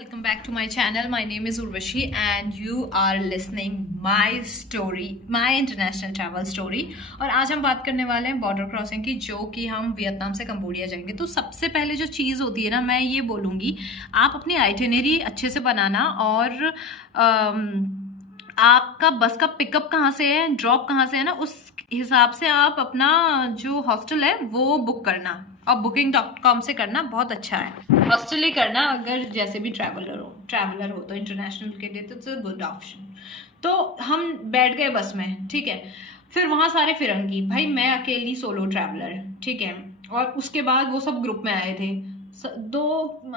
Welcome back to my channel. My name is Urvashi and you are listening my story, my international travel story. और आज हम बात करने वाले हैं बॉर्डर क्रॉसिंग की, जो कि हम वियतनाम से कंबोडिया जाएंगे। तो सबसे पहले जो चीज़ होती है ना, मैं ये बोलूँगी, आप अपनी आइटिनरी अच्छे से बनाना और आपका बस का पिकअप कहाँ से है, ड्रॉप कहाँ से है ना, उस हिसाब से आप अपना जो हॉस्टल है वो बुक करना, और booking.com से करना बहुत अच्छा है। हॉस्टल ही करना अगर जैसे भी ट्रैवलर हो तो इंटरनेशनल के लिए तो इट्स अ गुड ऑप्शन। तो हम बैठ गए बस में, ठीक है। फिर वहाँ सारे फिरंगी, भाई मैं अकेली सोलो ट्रैवलर, ठीक है। और उसके बाद वो सब ग्रुप में आए थे।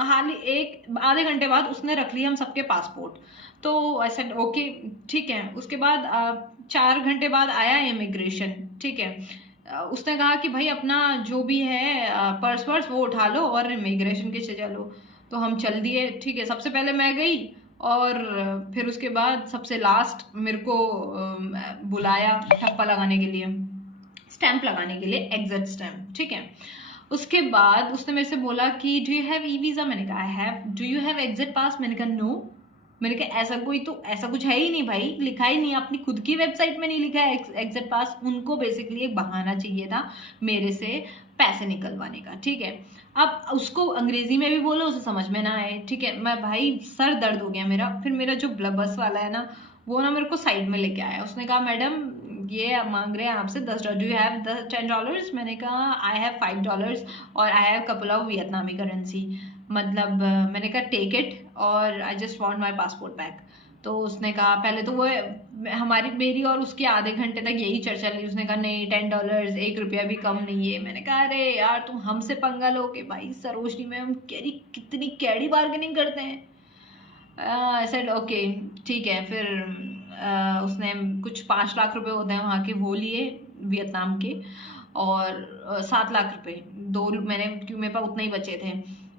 हाल ही एक आधे घंटे बाद उसने रख लिया हम सबके पासपोर्ट। तो ऐसा ओके, ठीक है। उसके बाद 4 घंटे बाद आया इमिग्रेशन, ठीक है। उसने कहा कि भाई अपना जो भी है पर्स वर्स वो उठा लो और इमिग्रेशन के से चलो। तो हम चल दिए, ठीक है। सबसे पहले मैं गई और फिर उसके बाद सबसे लास्ट मेरे को बुलाया ठप्पा लगाने के लिए, स्टैंप लगाने के लिए, एग्जिट स्टैंप, ठीक है। उसके बाद उसने मेरे से बोला कि do you have E visa. मैंने कहा I have. Do you have exit pass. मैंने कहा नो। मैंने कहा ऐसा कुछ है ही नहीं भाई, लिखा ही नहीं, अपनी खुद की वेबसाइट में नहीं लिखा है एग्जिट पास। उनको बेसिकली एक बहाना चाहिए था मेरे से पैसे निकलवाने का, ठीक है। अब उसको अंग्रेजी में भी बोलो, उसे समझ में ना आए, ठीक है। मैं भाई सर दर्द हो गया मेरा। फिर मेरा जो बस वाला है ना, वो ना मेरे को साइड में लेके आया। उसने कहा मैडम ये मांग रहे हैं आपसे $10। Do you have $10। मैंने कहा आई हैव $5 और I have couple of Vietnamese currency. मतलब मैंने कहा टेक इट और I just want my passport back. तो उसने कहा, पहले तो वो मेरी और उसके आधे घंटे तक यही चर्चा ली। उसने कहा नहीं $10, $1 भी कम नहीं है। मैंने कहा अरे यार तुम हमसे पंगा लो कि भाई सरोजनी में हम कितनी कैडी बार्गेनिंग करते हैं। आई सेड ओके, ठीक है। फिर उसने कुछ 5 लाख रुपए होते हैं वहाँ के, वो लिए वियतनाम के, और 7 लाख रुपए दो मैंने, क्यों मेरे पास उतना ही बचे थे।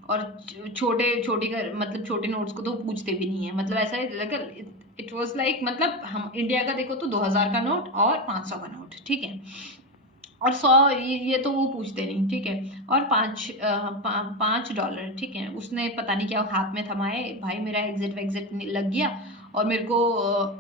और छोटे नोट्स को तो पूछते भी नहीं है। मतलब ऐसा इट वॉज लाइक, मतलब हम इंडिया का देखो तो 2000 का नोट और 500 का नोट, ठीक है। और 100 ये तो वो पूछते नहीं, ठीक है। और $5, ठीक है। उसने पता नहीं क्या हाथ में थमाए, भाई मेरा एग्जिट लग गया। और मेरे को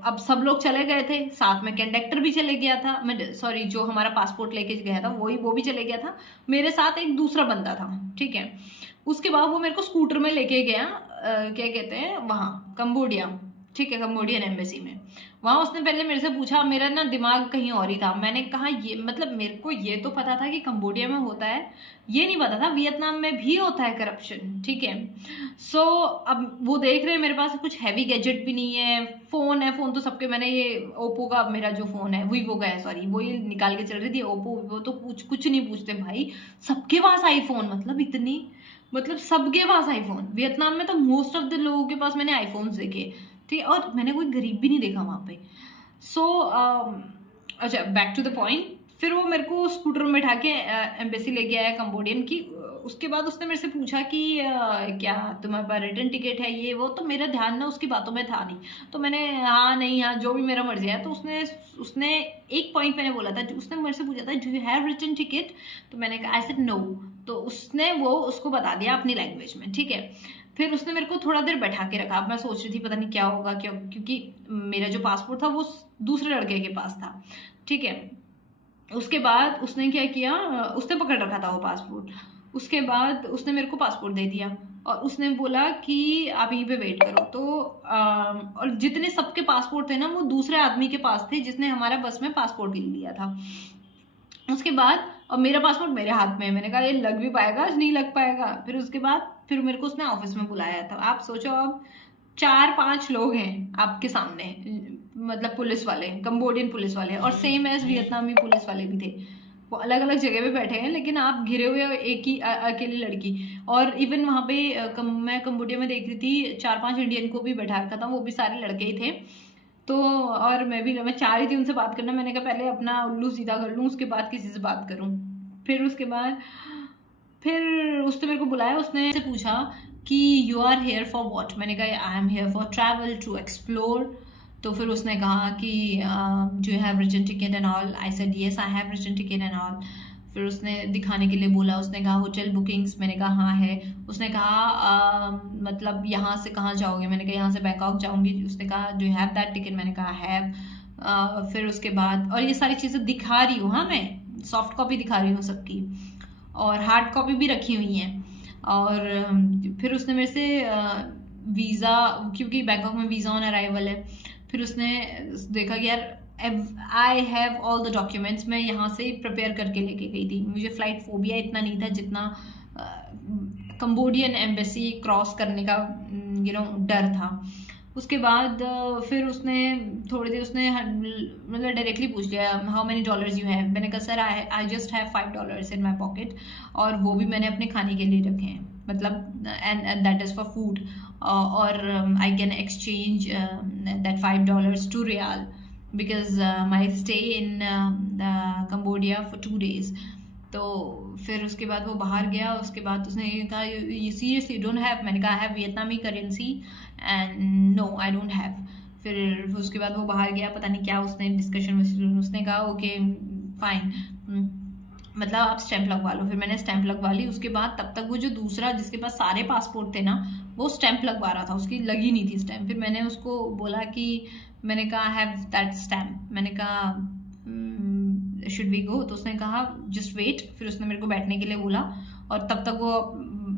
अब सब लोग चले गए थे, साथ में कंडक्टर भी चले गया था, मैं सॉरी जो हमारा पासपोर्ट लेके गया था वो भी चले गया था। मेरे साथ एक दूसरा बंदा था, ठीक है। उसके बाद वो मेरे को स्कूटर में लेके गया, क्या कहते हैं वहाँ कंबोडिया, ठीक है, कंबोडियन एम्बेसी में। वहाँ उसने पहले मेरे से पूछा, मेरा ना दिमाग कहीं और ही था। मैंने कहा ये मतलब मेरे को ये तो पता था कि कंबोडिया में होता है, ये नहीं पता था वियतनाम में भी होता है करप्शन, ठीक है। सो अब वो देख रहे हैं मेरे पास कुछ हैवी गैजेट भी नहीं है, फ़ोन तो सबके, मैंने ये ओप्पो का मेरा जो फ़ोन है वीवो का है, सॉरी वो ये निकाल के चल रही थी। ओप्पो वीवो तो कुछ नहीं पूछते भाई, सबके पास आईफोन, मतलब सबके पास आईफोन। वियतनाम में तो मोस्ट ऑफ द लोगों के पास मैंने आईफोन्स देखे, ठीक है। और मैंने कोई गरीब भी नहीं देखा वहाँ पे। सो अच्छा, बैक टू द पॉइंट। फिर वो मेरे को स्कूटर में बैठा के एम्बेसी लेके आया कंबोडियन की। उसके बाद उसने मेरे से पूछा कि क्या तुम्हारे पास रिटर्न टिकट है, ये वो। तो मेरा ध्यान ना उसकी बातों में था नहीं, तो मैंने हाँ नहीं हाँ जो भी मेरा मर्जी है। तो उसने एक पॉइंट मैंने बोला था, उसने मेरे से पूछा था do you have return ticket. तो मैंने कहा आई सेड नो। तो उसने वो उसको बता दिया अपनी लैंग्वेज में, ठीक है। फिर उसने मेरे को थोड़ा देर बैठा के रखा। मैं सोच रही थी पता नहीं क्या होगा, क्योंकि मेरा जो पासपोर्ट था वो दूसरे लड़के के पास था, ठीक है। उसके बाद उसने क्या किया, उसने पकड़ रखा था वो पासपोर्ट। उसके बाद उसने मेरे को पासपोर्ट दे दिया और उसने बोला कि आप यहीं पे वेट करो। तो और जितने सबके पासपोर्ट थे ना, वो दूसरे आदमी के पास थे जिसने हमारा बस में पासपोर्ट ले लिया था। उसके बाद और मेरा पासपोर्ट मेरे हाथ में है। मैंने कहा ये लग भी पाएगा, नहीं लग पाएगा। फिर उसके बाद फिर मेरे को उसने ऑफिस में बुलाया था। आप सोचो, अब 4-5 लोग हैं आपके सामने, मतलब पुलिस वाले, कंबोडियन पुलिस वाले, और सेम एज वियतनामी पुलिस वाले भी थे। वो अलग अलग जगह पे बैठे हैं, लेकिन आप घिरे हुए एक ही अकेली लड़की। और इवन वहाँ पे मैं कंबोडिया में देख रही थी 4-5 इंडियन को भी बैठा रखा था, वो भी सारे लड़के ही थे। तो और मैं चाह रही थी उनसे बात करना। मैंने कहा पहले अपना उल्लू सीधा कर लूँ, उसके बाद किसी से बात करूँ। फिर उसने मेरे को बुलाया, उसने से पूछा कि you are here for what. मैंने कहा I am here for travel to explore. तो फिर उसने कहा कि do you have return ticket and all. I said yes I have return ticket and all. फिर उसने दिखाने के लिए बोला, उसने कहा होटल बुकिंग्स, मैंने कहा हाँ है। उसने कहा मतलब यहाँ से कहाँ जाओगे, मैंने कहा यहाँ से बैंकॉक जाऊँगी। उसने कहा do you have that ticket, मैंने कहा हैव। फिर उसके बाद और ये सारी चीज़ें दिखा रही हूँ, हाँ मैं सॉफ्ट कॉपी दिखा रही हूँ सबकी, और हार्ड कॉपी भी रखी हुई हैं। और फिर उसने मेरे से वीज़ा, क्योंकि बैंकॉक में वीज़ा ऑन अराइवल है, फिर उसने देखा कि यार I have all the documents, मैं यहाँ से प्रिपेयर करके लेके गई थी। मुझे फ़्लाइट फोबिया इतना नहीं था जितना कंबोडियन एम्बेसी क्रॉस करने का डर था। उसके बाद फिर उसने थोड़ी देर उसने मतलब डायरेक्टली पूछ लिया how many dollars you have. मैंने कहा sir I just have $5 in my pocket, और वो भी मैंने अपने खाने के लिए रखे हैं, मतलब and that is for food, और I can exchange that $5 to riel because my stay in Cambodia for 2 days। तो फिर उसके बाद वो बाहर गया। उसके बाद उसने कहा यू सीरियसली डोंट हैव, मैंने कहा have Vietnamese currency and no I don't have. फिर उसके बाद वो बाहर गया, पता नहीं क्या उसने डिस्कशन, उसने कहा ओके फाइन, मतलब आप स्टैंप लगवा लो। फिर मैंने स्टैंप लगवा ली। उसके बाद तब तक वो जो दूसरा जिसके पास सारे पासपोर्ट थे ना, वो स्टैंप लगवा रहा था, उसकी लगी नहीं थी स्टैंप। फिर मैंने उसको बोला कि मैंने कहा हैव दैट स्टैम्प, मैंने कहा शुड वी गो, तो उसने कहा जस्ट वेट। फिर उसने मेरे को बैठने के लिए बोला, और तब तक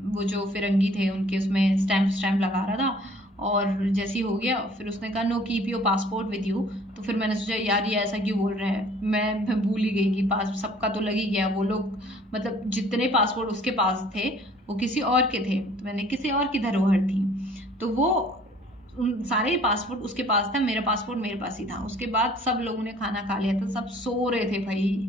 वो जो फिरंगी थे उनके उसमें स्टैम्प लगा रहा था। और जैसे ही हो गया फिर उसने कहा know keep your passport with you. तो फिर मैंने सोचा यार ये ऐसा क्यों बोल रहे हैं, मैं भूल ही गई कि पास सबका तो लग ही गया। वो लोग मतलब जितने पासपोर्ट उसके पास थे वो किसी और के थे, तो मैंने किसी और की धरोहर थी, तो वो उन सारे पासपोर्ट उसके पास था, मेरा पासपोर्ट मेरे पास ही था। उसके बाद सब लोगों ने खाना खा लिया था, सब सो रहे थे भाई।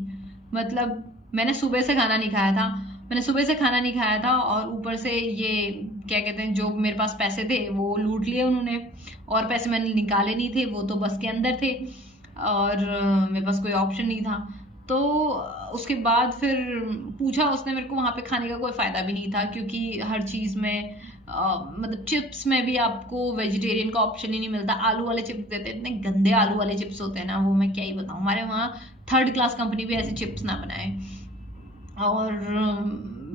मतलब मैंने सुबह से खाना नहीं खाया था, और ऊपर से ये क्या कहते हैं, जो मेरे पास पैसे थे वो लूट लिए उन्होंने, और पैसे मैंने निकाले नहीं थे, वो तो बस के अंदर थे, और मेरे पास कोई ऑप्शन नहीं था। तो उसके बाद फिर पूछा उसने मेरे को, वहाँ पे खाने का कोई फ़ायदा भी नहीं था, क्योंकि हर चीज़ में मतलब चिप्स में भी आपको वेजिटेरियन का ऑप्शन ही नहीं मिलता। आलू वाले चिप्स देते हैं, इतने गंदे आलू वाले चिप्स होते हैं ना, वो मैं क्या ही बताऊँ। हमारे वहाँ 3rd क्लास कंपनी भी ऐसे चिप्स ना बनाए। और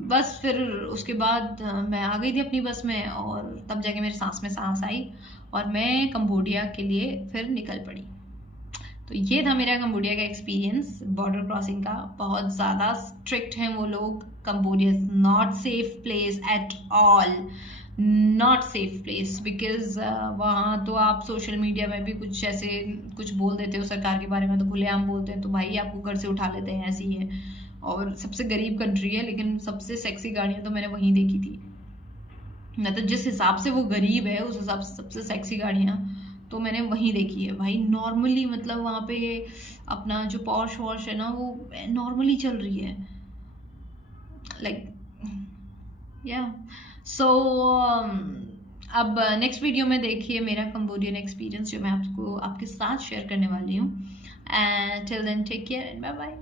बस फिर उसके बाद मैं आ गई थी अपनी बस में, और तब जाके मेरे सांस में सांस आई, और मैं कंबोडिया के लिए फिर निकल पड़ी। तो ये था मेरा कंबोडिया का एक्सपीरियंस बॉर्डर क्रॉसिंग का। बहुत ज़्यादा स्ट्रिक्ट हैं वो लोग। Cambodia is not safe place at all, not safe place, because वहाँ तो आप सोशल मीडिया में भी कुछ ऐसे कुछ बोल देते हो सरकार के बारे में, तो खुलेआम बोलते हैं, तो भाई आपको घर से उठा लेते हैं, ऐसी है। और सबसे गरीब कंट्री है, लेकिन सबसे सेक्सी गाड़ियाँ तो मैंने वहीं देखी थी। मतलब जिस हिसाब से वो गरीब है उस हिसाब से सबसे सेक्सी गाड़ियाँ तो मैंने वहीं देखी है भाई। नॉर्मली मतलब वहाँ पे अपना जो पॉश वॉश है ना, वो नॉर्मली चल रही है, लाइक या सो। अब नेक्स्ट वीडियो में देखिए मेरा कंबोडियन एक्सपीरियंस, जो मैं आपको आपके साथ शेयर करने वाली हूँ। And till then take care and bye bye.